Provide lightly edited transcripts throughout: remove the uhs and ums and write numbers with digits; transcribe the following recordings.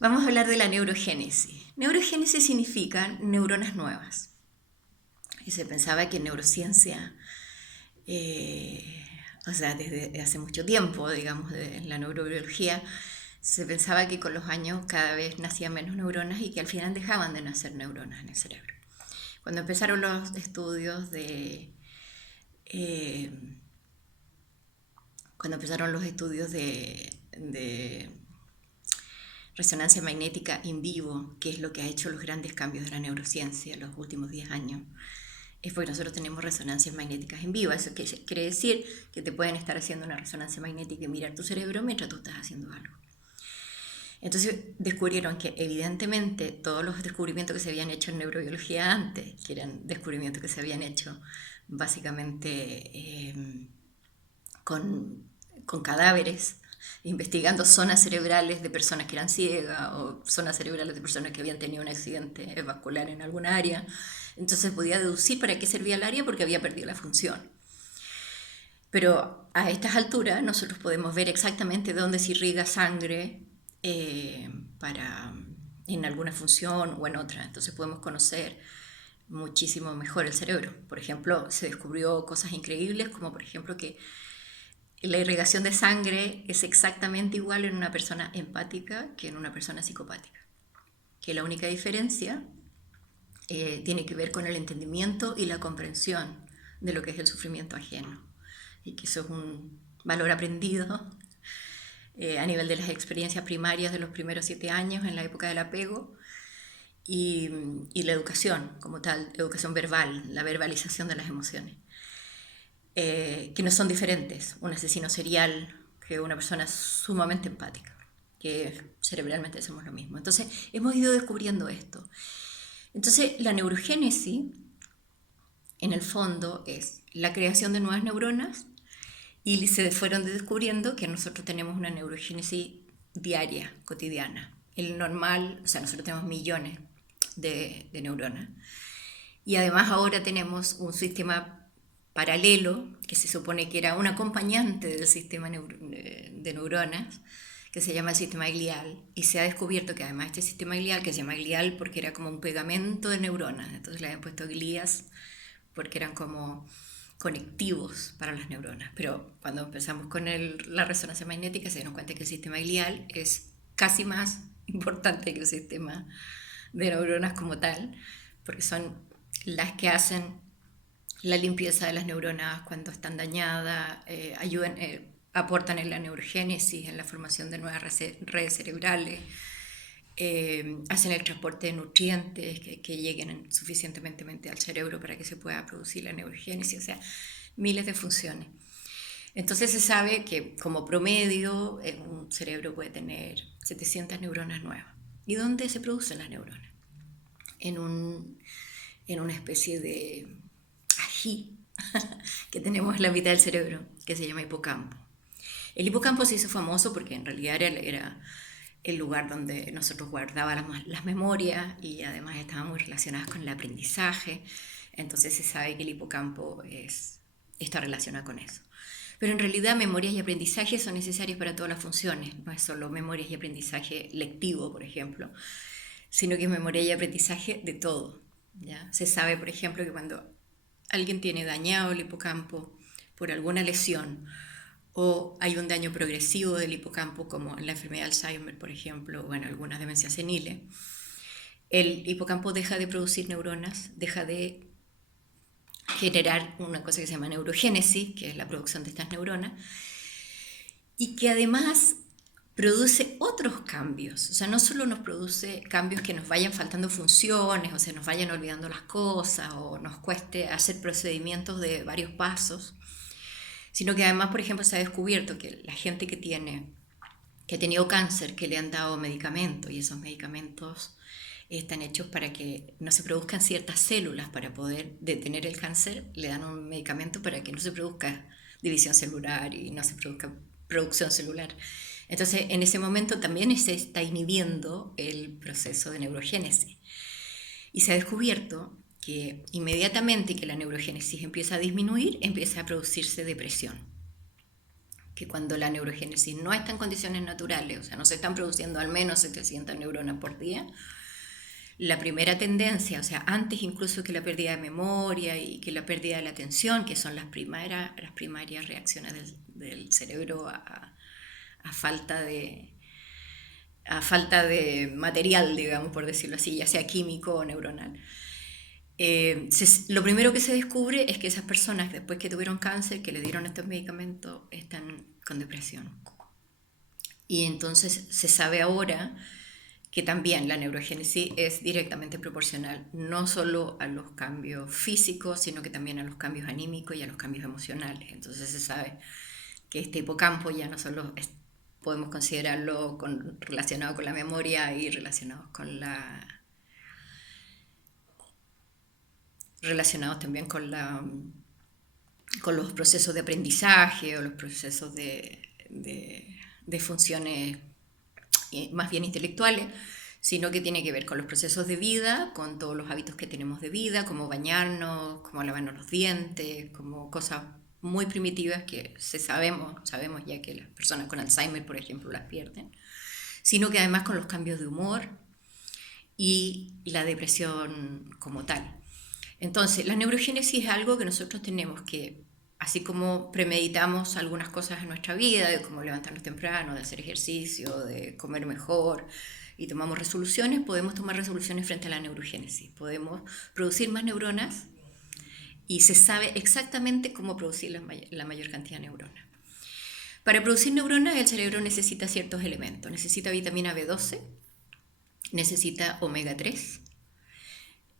Vamos a hablar de la neurogénesis. Neurogénesis significa neuronas nuevas. Y se pensaba que en neurociencia, o sea, desde hace mucho tiempo, digamos, en la neurobiología, se pensaba que con los años cada vez nacían menos neuronas y que al final dejaban de nacer neuronas en el cerebro. Cuando empezaron los estudios eh, de resonancia magnética in vivo, que es lo que ha hecho los grandes cambios de la neurociencia en los últimos 10 años, es porque nosotros tenemos resonancias magnéticas en vivo. Eso quiere decir que te pueden estar haciendo una resonancia magnética y mirar tu cerebro mientras tú estás haciendo algo. Entonces descubrieron que evidentemente todos los descubrimientos que se habían hecho en neurobiología antes, que eran descubrimientos que se habían hecho básicamente con cadáveres, investigando zonas cerebrales de personas que eran ciegas o zonas cerebrales de personas que habían tenido un accidente vascular en alguna área. Entonces podía deducir para qué servía el área porque había perdido la función. Pero a estas alturas nosotros podemos ver exactamente dónde se irriga sangre para, en alguna función o en otra. Entonces podemos conocer muchísimo mejor el cerebro. Por ejemplo, se descubrió cosas increíbles como por ejemplo que la irrigación de sangre es exactamente igual en una persona empática que en una persona psicopática. Que la única diferencia tiene que ver con el entendimiento y la comprensión de lo que es el sufrimiento ajeno. Y que eso es un valor aprendido a nivel de las experiencias primarias de los primeros 7 años en la época del apego y la educación como tal, educación verbal, la verbalización de las emociones. Que no son diferentes un asesino serial que una persona sumamente empática, que cerebralmente hacemos lo mismo. Entonces, hemos ido descubriendo esto. Entonces, la neurogénesis, en el fondo, es la creación de nuevas neuronas y se fueron descubriendo que nosotros tenemos una neurogénesis diaria, cotidiana. El normal, o sea, nosotros tenemos millones de neuronas. Y además ahora tenemos un sistema paralelo, que se supone que era un acompañante del sistema de neuronas, que se llama el sistema glial, y se ha descubierto que además este sistema glial, que se llama glial porque era como un pegamento de neuronas, entonces le habían puesto glías porque eran como conectivos para las neuronas. Pero cuando empezamos con la resonancia magnética se dieron cuenta que el sistema glial es casi más importante que el sistema de neuronas como tal, porque son las que hacen la limpieza de las neuronas cuando están dañadas, ayudan, aportan en la neurogénesis, en la formación de nuevas redes cerebrales, hacen el transporte de nutrientes que lleguen suficientemente al cerebro para que se pueda producir la neurogénesis, o sea, miles de funciones. Entonces se sabe que como promedio un cerebro puede tener 700 neuronas nuevas. ¿Y dónde se producen las neuronas? En una especie de ají que tenemos en la mitad del cerebro, que se llama hipocampo. El hipocampo se hizo famoso porque en realidad era el lugar donde nosotros guardábamos las memorias y además estaban muy relacionadas con el aprendizaje. Entonces se sabe que el hipocampo está relacionado con eso. Pero en realidad memorias y aprendizaje son necesarios para todas las funciones. No es solo memorias y aprendizaje lectivo, por ejemplo, sino que es memoria y aprendizaje de todo. ¿Ya? Se sabe, por ejemplo, que cuando alguien tiene dañado el hipocampo por alguna lesión o hay un daño progresivo del hipocampo, como en la enfermedad de Alzheimer, por ejemplo, o en algunas demencias seniles, el hipocampo deja de producir neuronas, deja de generar una cosa que se llama neurogénesis, que es la producción de estas neuronas, y que además produce otros cambios. O sea, no solo nos produce cambios que nos vayan faltando funciones, o se nos vayan olvidando las cosas, o nos cueste hacer procedimientos de varios pasos, sino que además, por ejemplo, se ha descubierto que la gente que ha tenido cáncer, que le han dado medicamentos, y esos medicamentos están hechos para que no se produzcan ciertas células para poder detener el cáncer, le dan un medicamento para que no se produzca división celular y no se produzca producción celular. Entonces, en ese momento también se está inhibiendo el proceso de neurogénesis. Y se ha descubierto que inmediatamente que la neurogénesis empieza a disminuir, empieza a producirse depresión. que cuando la neurogénesis no está en condiciones naturales, o sea, no se están produciendo al menos 700 neuronas por día, la primera tendencia, o sea, antes incluso que la pérdida de memoria y que la pérdida de la atención, que son las primarias reacciones del cerebro a falta de, a falta de material, digamos, por decirlo así, ya sea químico o neuronal. Lo primero que se descubre es que esas personas, después que tuvieron cáncer, que le dieron estos medicamentos, están con depresión. Y entonces se sabe ahora que también la neurogénesis es directamente proporcional, no solo a los cambios físicos, sino que también a los cambios anímicos y a los cambios emocionales. Entonces se sabe que este hipocampo ya no solo podemos considerarlo relacionado con la memoria y relacionados también con los procesos de aprendizaje o los procesos de funciones más bien intelectuales, sino que tiene que ver con los procesos de vida, con todos los hábitos que tenemos de vida, como bañarnos, como lavarnos los dientes, como cosas muy primitivas que sabemos ya que las personas con Alzheimer, por ejemplo, las pierden, sino que además con los cambios de humor y la depresión como tal. Entonces, la neurogénesis es algo que nosotros tenemos que, así como premeditamos algunas cosas en nuestra vida, de cómo levantarnos temprano, de hacer ejercicio, de comer mejor, y tomamos resoluciones, podemos tomar resoluciones frente a la neurogénesis. Podemos producir más neuronas y se sabe exactamente cómo producir la mayor cantidad de neuronas. Para producir neuronas, el cerebro necesita ciertos elementos. Necesita vitamina B12, necesita omega 3,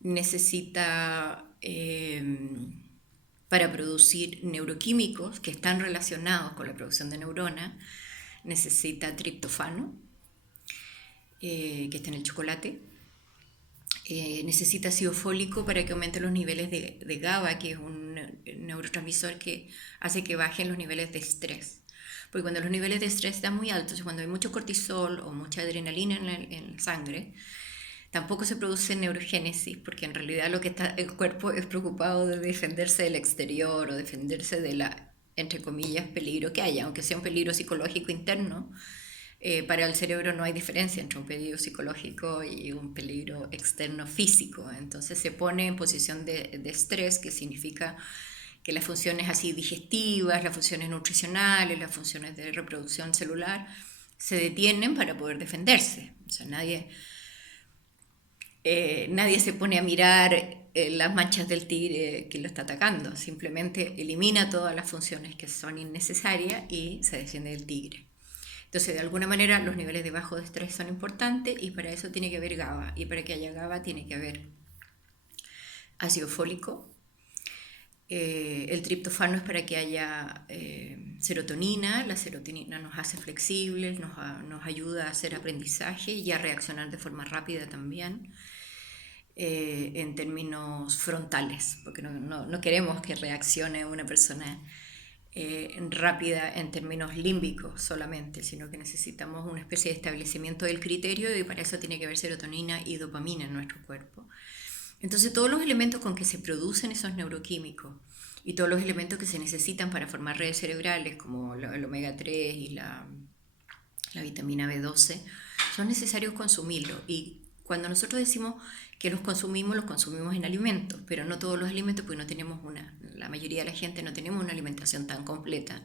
necesita para producir neuroquímicos que están relacionados con la producción de neuronas, necesita triptofano, que está en el chocolate, necesita ácido fólico para que aumenten los niveles de GABA, que es un neurotransmisor que hace que bajen los niveles de estrés. Porque cuando los niveles de estrés están muy altos, cuando hay mucho cortisol o mucha adrenalina en la sangre, tampoco se produce neurogénesis, porque en realidad lo que está el cuerpo es preocupado de defenderse del exterior o defenderse de la, entre comillas, peligro que haya, aunque sea un peligro psicológico interno. Para el cerebro no hay diferencia entre un peligro psicológico y un peligro externo físico. Entonces se pone en posición de estrés, que significa que las funciones así digestivas, las funciones nutricionales, las funciones de reproducción celular se detienen para poder defenderse. O sea, nadie se pone a mirar las manchas del tigre que lo está atacando, simplemente elimina todas las funciones que son innecesarias y se defiende del tigre. Entonces, de alguna manera, los niveles de bajo de estrés son importantes y para eso tiene que haber GABA. Y para que haya GABA tiene que haber ácido fólico. El triptofano es para que haya serotonina. La serotonina nos hace flexibles, nos ayuda a hacer aprendizaje y a reaccionar de forma rápida también. En términos frontales, porque no queremos que reaccione una persona rápida en términos límbicos solamente, sino que necesitamos una especie de establecimiento del criterio y para eso tiene que haber serotonina y dopamina en nuestro cuerpo. Entonces todos los elementos con que se producen esos neuroquímicos y todos los elementos que se necesitan para formar redes cerebrales como el omega 3 y la vitamina B12 son necesarios consumirlos. Y cuando nosotros decimos que los consumimos en alimentos, pero no todos los alimentos, porque la mayoría de la gente no tenemos una alimentación tan completa.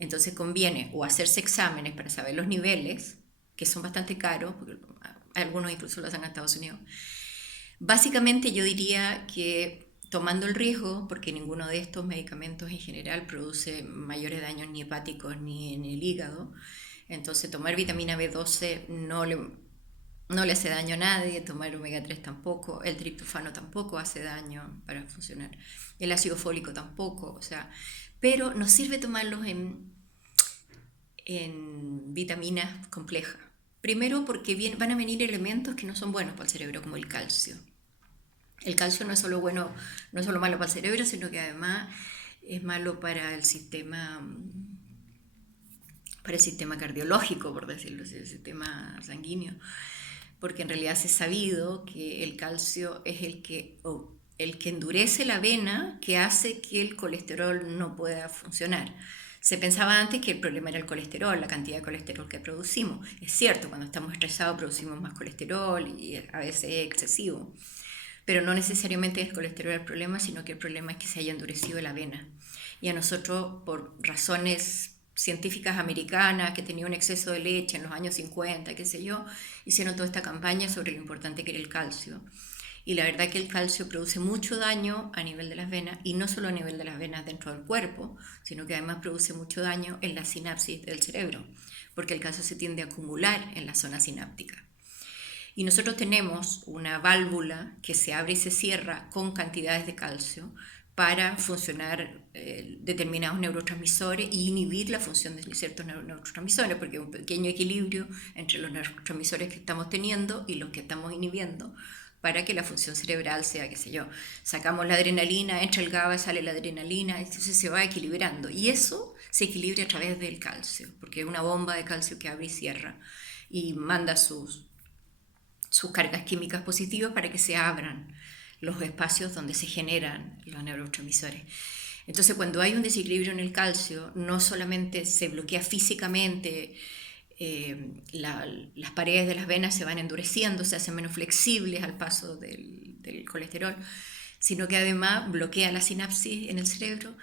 Entonces conviene o hacerse exámenes para saber los niveles, que son bastante caros, porque algunos incluso lo hacen en Estados Unidos. Básicamente yo diría que tomando el riesgo, porque ninguno de estos medicamentos en general produce mayores daños ni hepáticos ni en el hígado, entonces tomar vitamina B12 no le hace daño a nadie, tomar omega 3 tampoco, el triptofano tampoco hace daño para funcionar, el ácido fólico tampoco, o sea, pero nos sirve tomarlos en vitaminas complejas. Primero porque van a venir elementos que no son buenos para el cerebro, como el calcio. El calcio no es solo malo para el cerebro, sino que además es malo para el sistema cardiológico, por decirlo así, el sistema sanguíneo. Porque en realidad se ha sabido que el calcio es el que endurece la vena, que hace que el colesterol no pueda funcionar. Se pensaba antes que el problema era el colesterol, la cantidad de colesterol que producimos. Es cierto, cuando estamos estresados producimos más colesterol y a veces es excesivo. Pero no necesariamente es el colesterol el problema, sino que el problema es que se haya endurecido la vena. Y a nosotros, por razones científicas americanas, que tenía un exceso de leche en los años 50, qué sé yo, hicieron toda esta campaña sobre lo importante que era el calcio. Y la verdad que el calcio produce mucho daño a nivel de las venas, y no solo a nivel de las venas dentro del cuerpo, sino que además produce mucho daño en la sinapsis del cerebro, porque el calcio se tiende a acumular en la zona sináptica. Y nosotros tenemos una válvula que se abre y se cierra con cantidades de calcio para funcionar determinados neurotransmisores y inhibir la función de ciertos neurotransmisores, porque hay un pequeño equilibrio entre los neurotransmisores que estamos teniendo y los que estamos inhibiendo para que la función cerebral sea, qué sé yo, sacamos la adrenalina, entra el GABA, sale la adrenalina, entonces se va equilibrando. Y eso se equilibra a través del calcio, porque es una bomba de calcio que abre y cierra y manda sus cargas químicas positivas para que se abran los espacios donde se generan los neurotransmisores. Entonces, cuando hay un desequilibrio en el calcio, no solamente se bloquea físicamente, las paredes de las venas se van endureciendo, se hacen menos flexibles al paso del colesterol, sino que además bloquea la sinapsis en el cerebro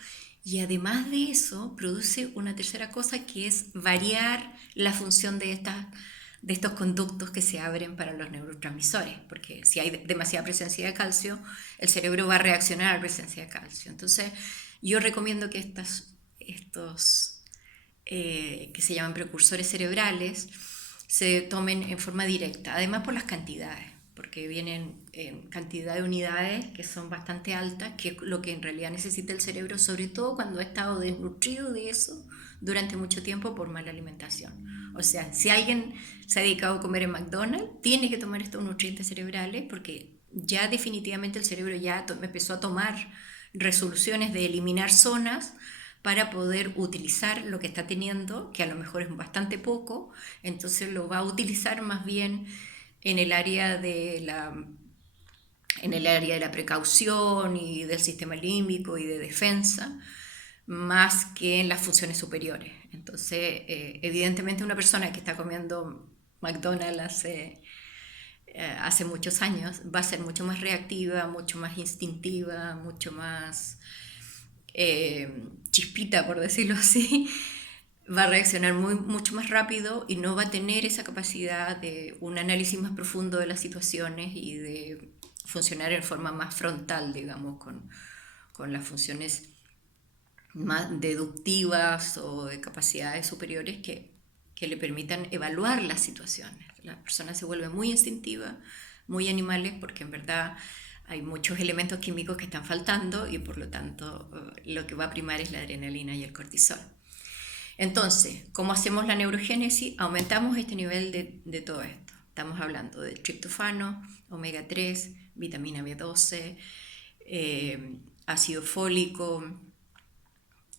y además de eso produce una tercera cosa que es variar la función de estos conductos que se abren para los neurotransmisores, porque si hay demasiada presencia de calcio, el cerebro va a reaccionar a la presencia de calcio. Entonces, yo recomiendo que estos que se llaman precursores cerebrales se tomen en forma directa, además por las cantidades, porque vienen en cantidad de unidades que son bastante altas, que es lo que en realidad necesita el cerebro, sobre todo cuando ha estado desnutrido de eso durante mucho tiempo por mala alimentación. O sea, si alguien se ha dedicado a comer en McDonald's, tiene que tomar estos nutrientes cerebrales porque ya definitivamente el cerebro ya empezó a tomar resoluciones de eliminar zonas para poder utilizar lo que está teniendo, que a lo mejor es bastante poco, entonces lo va a utilizar más bien en el área de la precaución y del sistema límbico y de defensa, más que en las funciones superiores. Entonces, evidentemente una persona que está comiendo McDonald's hace muchos años va a ser mucho más reactiva, mucho más instintiva, mucho más chispita, por decirlo así, va a reaccionar mucho más rápido y no va a tener esa capacidad de un análisis más profundo de las situaciones y de funcionar en forma más frontal, digamos, con las funciones más deductivas o de capacidades superiores que le permitan evaluar las situaciones. La persona se vuelve muy instintiva, muy animales, porque en verdad hay muchos elementos químicos que están faltando y por lo tanto lo que va a primar es la adrenalina y el cortisol. Entonces, ¿cómo hacemos la neurogénesis? Aumentamos este nivel de todo esto. Estamos hablando de triptofano, omega 3, vitamina B12, ácido fólico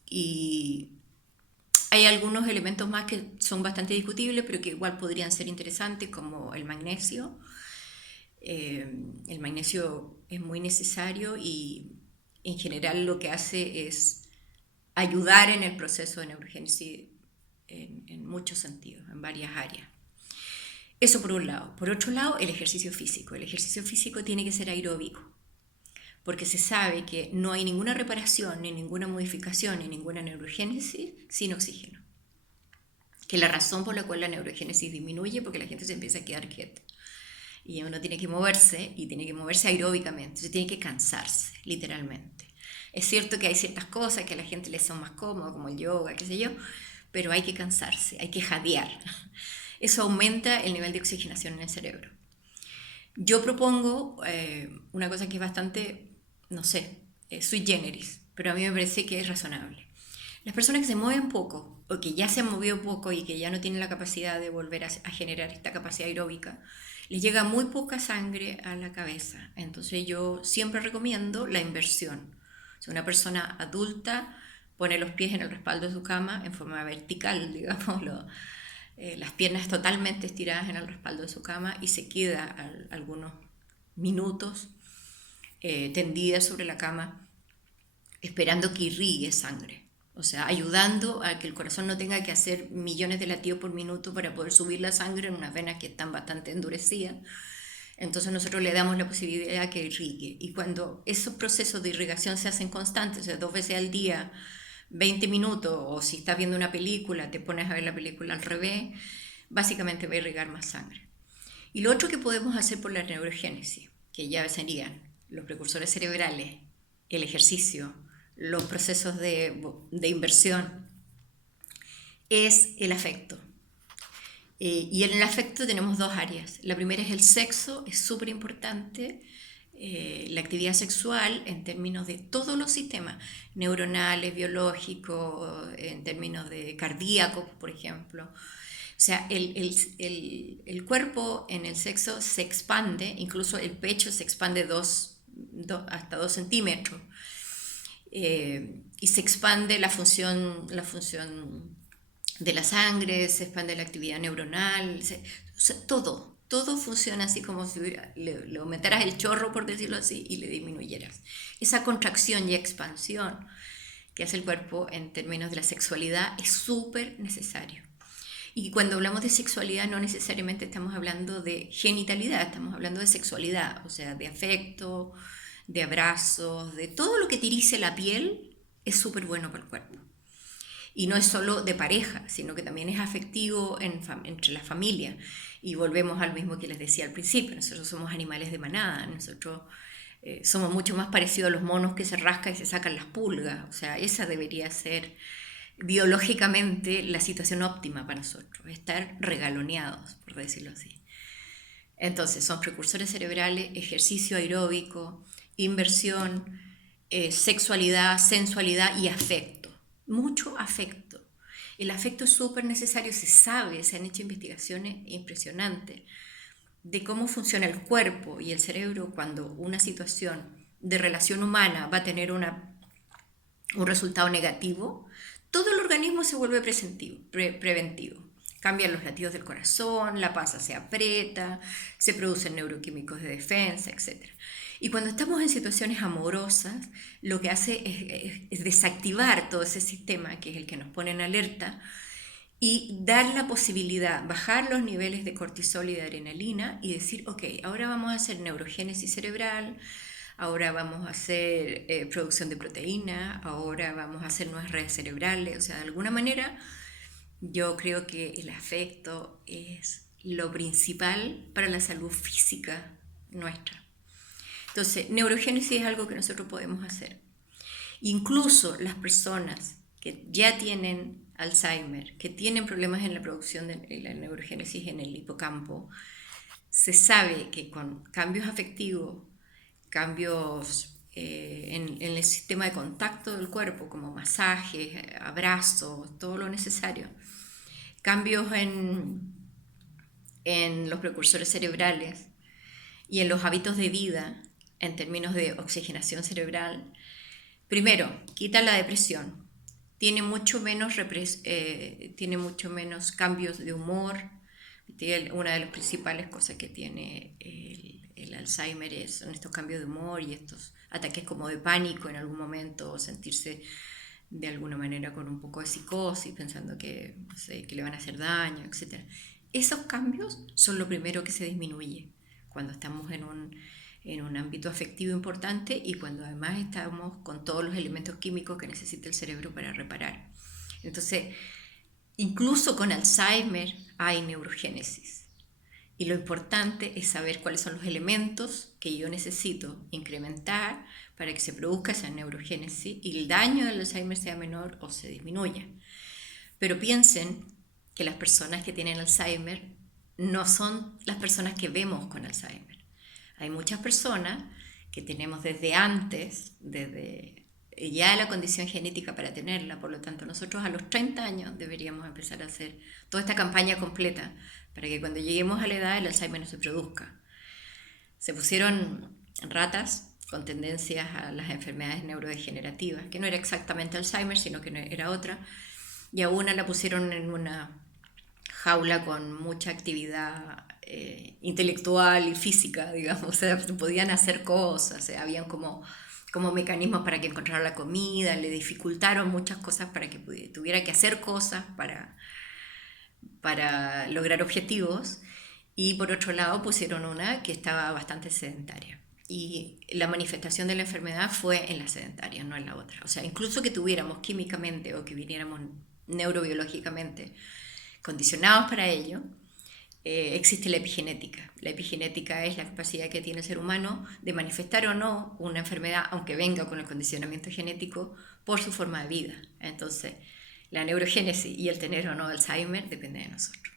y hay algunos elementos más que son bastante discutibles, pero que igual podrían ser interesantes, como el magnesio. El magnesio es muy necesario y en general lo que hace es ayudar en el proceso de neurogénesis en muchos sentidos, en varias áreas. Eso por un lado. Por otro lado, el ejercicio físico. El ejercicio físico tiene que ser aeróbico, porque se sabe que no hay ninguna reparación, ni ninguna modificación, ni ninguna neurogénesis sin oxígeno. Que es la razón por la cual la neurogénesis disminuye, porque la gente se empieza a quedar quieta. Y uno tiene que moverse, y tiene que moverse aeróbicamente, se tiene que cansarse, literalmente. Es cierto que hay ciertas cosas que a la gente les son más cómodas, como el yoga, qué sé yo, pero hay que cansarse, hay que jadear. Eso aumenta el nivel de oxigenación en el cerebro. Yo propongo una cosa que es bastante, no sé, sui generis, pero a mí me parece que es razonable. Las personas que se mueven poco, o que ya se han movido poco y que ya no tienen la capacidad de volver a generar esta capacidad aeróbica, les llega muy poca sangre a la cabeza. Entonces yo siempre recomiendo la inversión. O sea, una persona adulta pone los pies en el respaldo de su cama en forma vertical, digámoslo, las piernas totalmente estiradas en el respaldo de su cama y se queda algunos minutos tendida sobre la cama esperando que irrigue sangre. o sea, ayudando a que el corazón no tenga que hacer millones de latidos por minuto para poder subir la sangre en unas venas que están bastante endurecidas. Entonces nosotros le damos la posibilidad que irrigue. Y cuando esos procesos de irrigación se hacen constantes, o sea, 2 veces al día, 20 minutos, o si estás viendo una película, te pones a ver la película al revés, básicamente va a irrigar más sangre. Y lo otro que podemos hacer por la neurogénesis, que ya serían los precursores cerebrales, el ejercicio, los procesos de inversión, es el afecto. Y en el afecto tenemos dos áreas. La primera es el sexo, es súper importante. La actividad sexual en términos de todos los sistemas neuronales, biológicos, en términos de cardíacos, por ejemplo. O sea, el cuerpo en el sexo se expande, incluso el pecho se expande hasta 2 centímetros. Y se expande la función de la sangre, se expande la actividad neuronal, o sea, todo funciona así como si le aumentaras el chorro, por decirlo así, y le disminuyeras. Esa contracción y expansión que hace el cuerpo en términos de la sexualidad es súper necesario. Y cuando hablamos de sexualidad no necesariamente estamos hablando de genitalidad, estamos hablando de sexualidad, o sea, de afecto, de abrazos, de todo lo que te erice la piel es súper bueno para el cuerpo. Y no es solo de pareja, sino que también es afectivo entre la familia. Y volvemos al mismo que les decía al principio, nosotros somos animales de manada, nosotros somos mucho más parecidos a los monos que se rascan y se sacan las pulgas, o sea, esa debería ser biológicamente la situación óptima para nosotros, estar regaloneados, por decirlo así. Entonces, son precursores cerebrales, ejercicio aeróbico, inversión, sexualidad, sensualidad y afecto. Mucho afecto. El afecto es súper necesario, se sabe, se han hecho investigaciones impresionantes de cómo funciona el cuerpo y el cerebro cuando una situación de relación humana va a tener un resultado negativo. Todo el organismo se vuelve preventivo. Cambian los latidos del corazón, la panza se aprieta, se producen neuroquímicos de defensa, etc. Y cuando estamos en situaciones amorosas, lo que hace es desactivar todo ese sistema, que es el que nos pone en alerta, y dar la posibilidad, bajar los niveles de cortisol y de adrenalina y decir, ok, ahora vamos a hacer neurogénesis cerebral, ahora vamos a hacer producción de proteína, ahora vamos a hacer nuevas redes cerebrales, o sea, de alguna manera yo creo que el afecto es lo principal para la salud física nuestra. Entonces, neurogénesis es algo que nosotros podemos hacer. Incluso las personas que ya tienen Alzheimer, que tienen problemas en la producción de la neurogénesis en el hipocampo, se sabe que con cambios afectivos, cambios en el sistema de contacto del cuerpo, como masajes, abrazos, todo lo necesario, cambios en los precursores cerebrales y en los hábitos de vida en términos de oxigenación cerebral. Primero, quita la depresión, tiene mucho menos cambios de humor. Una de las principales cosas que tiene el Alzheimer son estos cambios de humor y estos ataques como de pánico en algún momento, o sentirse de alguna manera con un poco de psicosis, pensando que, no sé, que le van a hacer daño, etc. Esos cambios son lo primero que se disminuye cuando estamos en un ámbito afectivo importante y cuando además estamos con todos los elementos químicos que necesita el cerebro para reparar. Entonces, incluso con Alzheimer hay neurogénesis. Y lo importante es saber cuáles son los elementos que yo necesito incrementar para que se produzca esa neurogénesis y el daño del Alzheimer sea menor o se disminuya. Pero piensen que las personas que tienen Alzheimer no son las personas que vemos con Alzheimer. Hay muchas personas que tenemos desde antes, desde ya la condición genética para tenerla, por lo tanto nosotros a los 30 años deberíamos empezar a hacer toda esta campaña completa para que cuando lleguemos a la edad el Alzheimer no se produzca. Se pusieron ratas con tendencias a las enfermedades neurodegenerativas, que no era exactamente Alzheimer, sino que era otra, y a una la pusieron en una jaula con mucha actividad intelectual y física, digamos, o sea, podían hacer cosas, habían como como mecanismos para que encontrara la comida, le dificultaron muchas cosas para que tuviera que hacer cosas para lograr objetivos, y por otro lado pusieron una que estaba bastante sedentaria. Y la manifestación de la enfermedad fue en la sedentaria, no en la otra. O sea, incluso que tuviéramos químicamente o que viniéramos neurobiológicamente condicionados para ello, existe la epigenética. La epigenética es la capacidad que tiene el ser humano de manifestar o no una enfermedad, aunque venga con el condicionamiento genético, por su forma de vida. Entonces, la neurogénesis y el tener o no Alzheimer depende de nosotros.